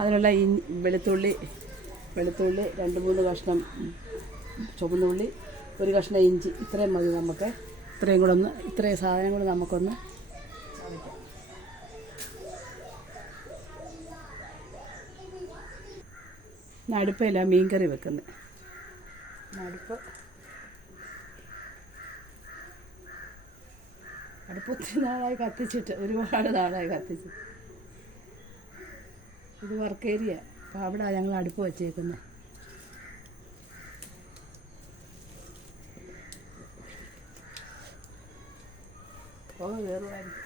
അതിനുള്ള വെളുത്തുള്ളി 2-3 കഷ്ണം ചുവന്നുള്ളി, 1 കഷ്ണം ഇഞ്ചി, ഇത്രയും മതി നമുക്ക്. ഇത്രയും സാധനം കൂടെ നമുക്കൊന്ന് ചതയ്ക്കാം. അടുപ്പില്ല മീൻകറി വെക്കുന്നത്. അടുപ്പ് ഒത്തിരി നാളായി കത്തിച്ചിട്ട്, ഒരുപാട് നാളായി കത്തിച്ചിട്ട്. ഇത് വർക്ക് ഏരിയ, അപ്പോൾ അവിടെ ഞങ്ങൾ അടുപ്പ് വച്ചേക്കുന്നത്. വേറുമായിരുന്നു.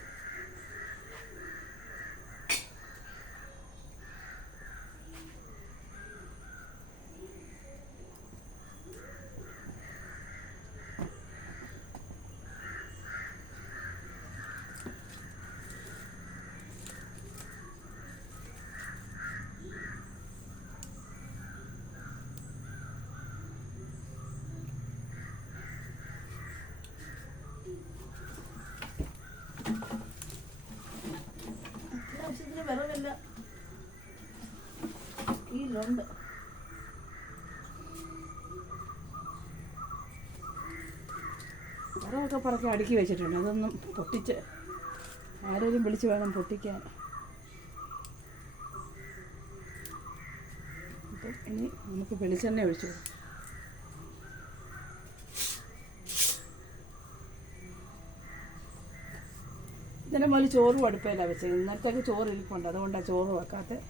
വിറകല്ല കീഴിലുണ്ട്. വിറകൊക്കെ പറക്കി അടുക്കി വെച്ചിട്ടുണ്ട്. അതൊന്നും പൊട്ടിച്ച് ആരെങ്കിലും വിളിച്ച് വേണം പൊട്ടിക്കാൻ. അപ്പം ഇനി നമുക്ക് വെളിച്ചെണ്ണ ഒഴിച്ചു. ഇതിൻ്റെ മുകളിൽ ചോറും അടുപ്പയിലാണ് വെച്ചത്. ഇന്നത്തേക്ക് ചോറ് ഇരിപ്പുണ്ട്, അതുകൊണ്ടാണ് ചോറ് വെക്കാത്തത്.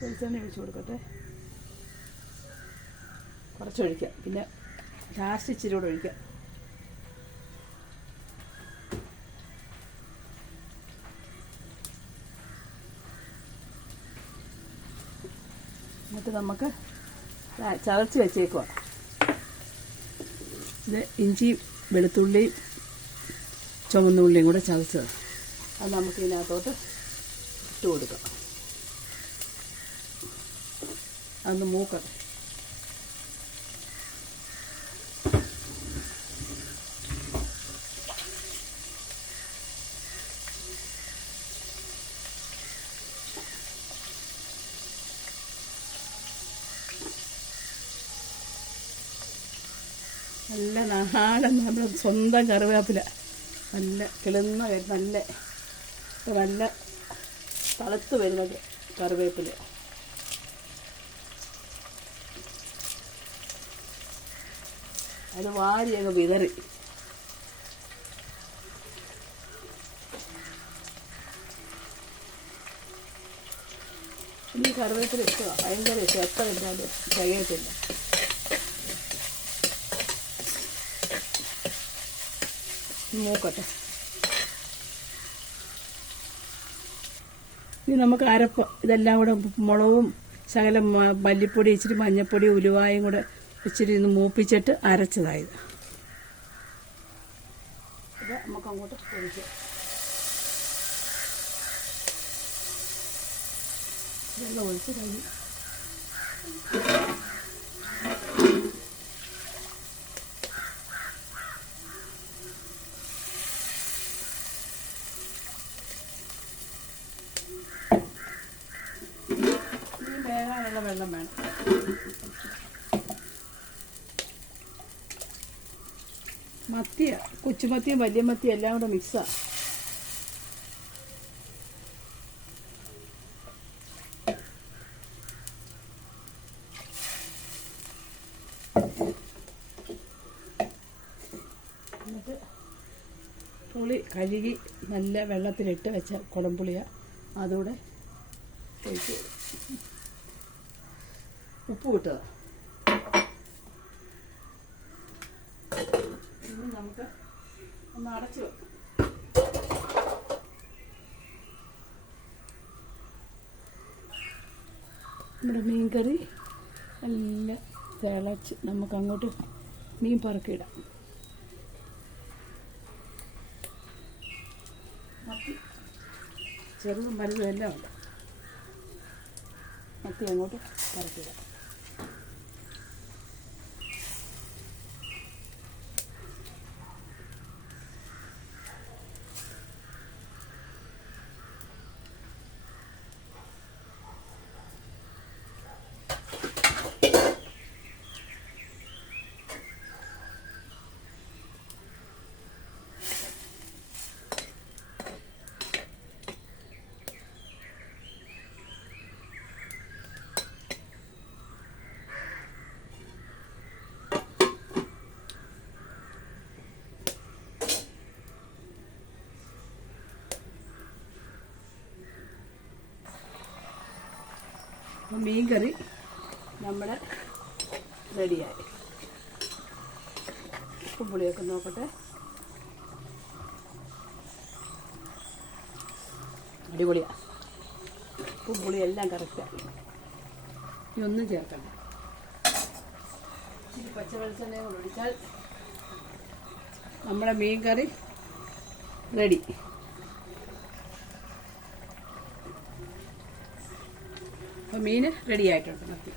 വെളിച്ചെണ്ണ ഒഴിച്ച് കൊടുക്കട്ടെ. കുറച്ചൊഴിക്കാം, പിന്നെ ലാസ്റ്റ് ഇച്ചിരി കൂടെ ഒഴിക്കാം. എന്നിട്ട് നമുക്ക് ചതച്ച് വെച്ചേക്കുക. ഇത് ഇഞ്ചി, വെളുത്തുള്ളി, ചുവന്നുള്ളിയും കൂടെ ചതച്ചത്. അത് നമുക്ക് ഇതിനകത്തോട്ട് ഇട്ട് കൊടുക്കാം. അതൊന്ന് മൂക്കട്ടെ. നല്ല നാടൻ നമ്മുടെ സ്വന്തം കറിവേപ്പില, നല്ല കിളുന്ന നല്ല തളുത്ത് വരുന്നത് കറിവേപ്പില. അത് വാരി അങ്ങ് വിതറി. ഇനി കറിവേപ്പില ഇഷ്ടമാണ്, ഭയങ്കര ഇഷ്ടം. എത്ര ഇല്ലാതെ തികയത്തില്ല. മൂക്കട്ടെ. ഇനി നമുക്ക് അരപ്പ്, ഇതെല്ലാം കൂടെ മുളകും ശകലം മല്ലിപ്പൊടി, ഇച്ചിരി മഞ്ഞൾപ്പൊടി, ഉലുവായും കൂടെ ഇച്ചിരി ഒന്ന് മൂപ്പിച്ചിട്ട് അരച്ചതായത്. ഇത് നമുക്ക് അങ്ങോട്ട് ഒഴിക്കാം. ഇതെല്ലാം ഒഴിച്ച് കഴിഞ്ഞു. വേകാനുള്ള വെള്ളം വേണം. മത്തിയ, കൊച്ചുമത്തിയും വലിയ മത്തിയും എല്ലാം കൂടെ മിക്സാണ്. എന്നിട്ട് പുളി കഴുകി നല്ല വെള്ളത്തിലിട്ട് വെച്ച കുടംപുളിയാണ്, അതുകൂടെ ഒഴിച്ച് ഉപ്പ് കിട്ടുക. ഇനി നമുക്ക് ഒന്ന് അടച്ചു വെക്കാം. നമ്മുടെ മീൻകറി നല്ല തിളച്ച് നമുക്ക് അങ്ങോട്ട് മീൻ പറക്കിയിടാം. ചെറുതും വലുതും എല്ലാം ഉണ്ട്. മത്തി അങ്ങോട്ട് കറക്കിടാം. അപ്പോൾ മീൻ കറി നമ്മുടെ റെഡിയായി. ഉപ്പും പുളിയൊക്കെ നോക്കട്ടെ. അടിപൊളിയാണ്. ഉപ്പും പുളിയെല്ലാം കറക്റ്റാണ്. ഇതൊന്നും ചേർക്കണ്ട. ഇച്ചിരി പച്ചവെളിച്ചെണ്ണ കൂടെ ഒഴിച്ചാൽ നമ്മുടെ മീൻ കറി റെഡി. അപ്പോൾ മീൻ റെഡി ആയിട്ടുണ്ട്. മത്തി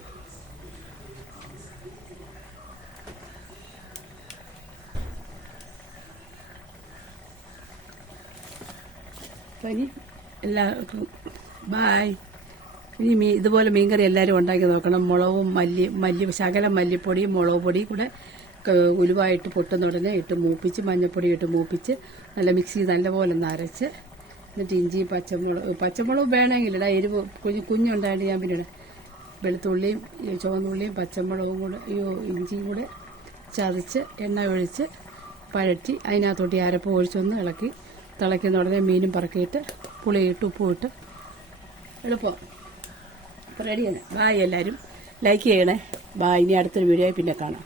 അപ്പോൾ ഇനി എല്ലാവർക്കും ബായ്. ഇനി ഇതുപോലെ മീൻകറി എല്ലാവരും ഉണ്ടാക്കി നോക്കണം. മുളകും ശകലം മല്ലിപ്പൊടിയും മുളക് പൊടിയും കൂടെ ഉലുവായിട്ട് പൊട്ടുന്ന ഉടനെ ഇട്ട് മൂപ്പിച്ച് മഞ്ഞൾപ്പൊടി ഇട്ട് മൂപ്പിച്ച് നല്ല മിക്സി നല്ലപോലെ ഒന്ന് അരച്ച് എന്നിട്ട് ഇഞ്ചി പച്ചമുളക് വേണമെങ്കിൽ ഇടാം. എരിവ് കുഞ്ഞുണ്ടായിട്ട് ഞാൻ പിന്നെ വെളുത്തുള്ളിയും ചുവന്നുള്ളിയും പച്ചമുളകും കൂടെ ഇഞ്ചിയും കൂടെ ചതച്ച് എണ്ണ ഒഴിച്ച് പഴറ്റി അതിനകത്തോട്ട് ഈ അരപ്പ് ഒഴിച്ചൊന്ന് ഇളക്കി തിളയ്ക്കുന്ന ഉടനെ മീനും പറക്കിയിട്ട് പുളിയിട്ട് ഉപ്പും ഇട്ട് എളുപ്പം റെഡിയാണ്. ബായ്. എല്ലാവരും ലൈക്ക് ചെയ്യണേ. ബായ്. ഇനി അടുത്തൊരു വീഡിയോ പിന്നെ കാണാം.